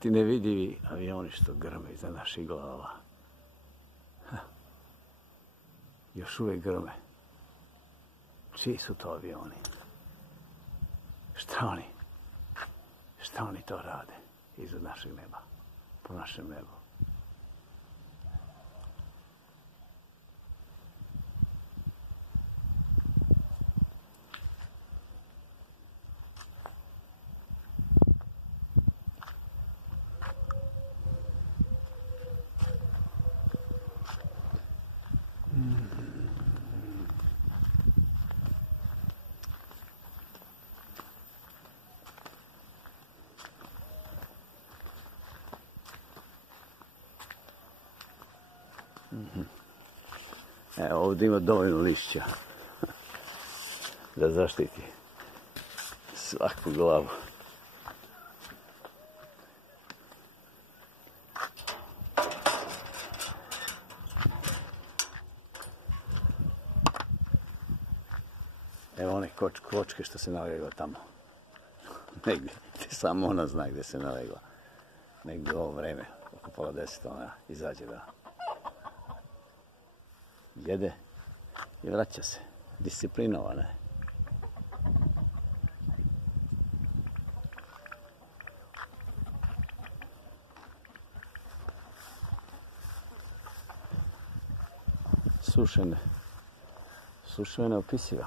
Ti nevidljivi avioni što grme iza naših glava. Još uvijek grme. Čiji su to avioni? Šta oni to rade iza našeg neba, po našem nebu? Evo, ovdje ima dovoljno lišća da zaštiti svaku glavu. Evo one kočke što se nalegla tamo. Negdje, samo ona zna gdje se nalegla. Negdje u ovo vreme, oko pola 10 ona izađe da jede i vraća se. Disciplinovana je. Suša je neopisiva.